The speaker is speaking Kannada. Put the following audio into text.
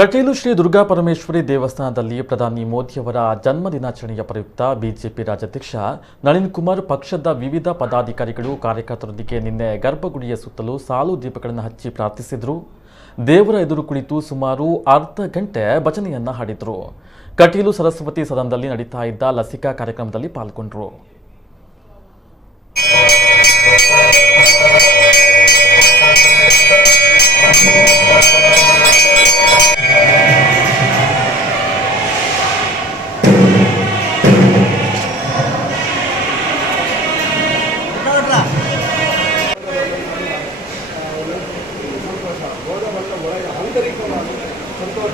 ಕಟೀಲು ಶ್ರೀ ದುರ್ಗಾ ಪರಮೇಶ್ವರಿ ದೇವಸ್ಥಾನದಲ್ಲಿ ಪ್ರಧಾನಿ ಮೋದಿಯವರ ಜನ್ಮ ದಿನಾಚರಣೆಯ ಪ್ರಯುಕ್ತ ಬಿಜೆಪಿ ರಾಜ್ಯಾಧ್ಯಕ್ಷ ನಳಿನ್ ಕುಮಾರ್ ಪಕ್ಷದ ವಿವಿಧ ಪದಾಧಿಕಾರಿಗಳು ಕಾರ್ಯಕರ್ತರೊಂದಿಗೆ ನಿನ್ನೆ ಗರ್ಭಗುಡಿಯ ಸುತ್ತಲೂ ಸಾಲು ದೀಪಗಳನ್ನು ಹಚ್ಚಿ ಪ್ರಾರ್ಥಿಸಿದರು. ದೇವರ ಎದುರು ಕುಳಿತು ಸುಮಾರು ಅರ್ಧ ಗಂಟೆ ಭಜನೆಯನ್ನ ಹಾಡಿದರು. ಕಟೀಲು ಸರಸ್ವತಿ ಸದನದಲ್ಲಿ ನಡೀತಾ ಇದ್ದ ಲಸಿಕಾ ಕಾರ್ಯಕ್ರಮದಲ್ಲಿ ಪಾಲ್ಗೊಂಡರು. ಆಂತರಿಕವಾಗಿ ಸಂತೋಷ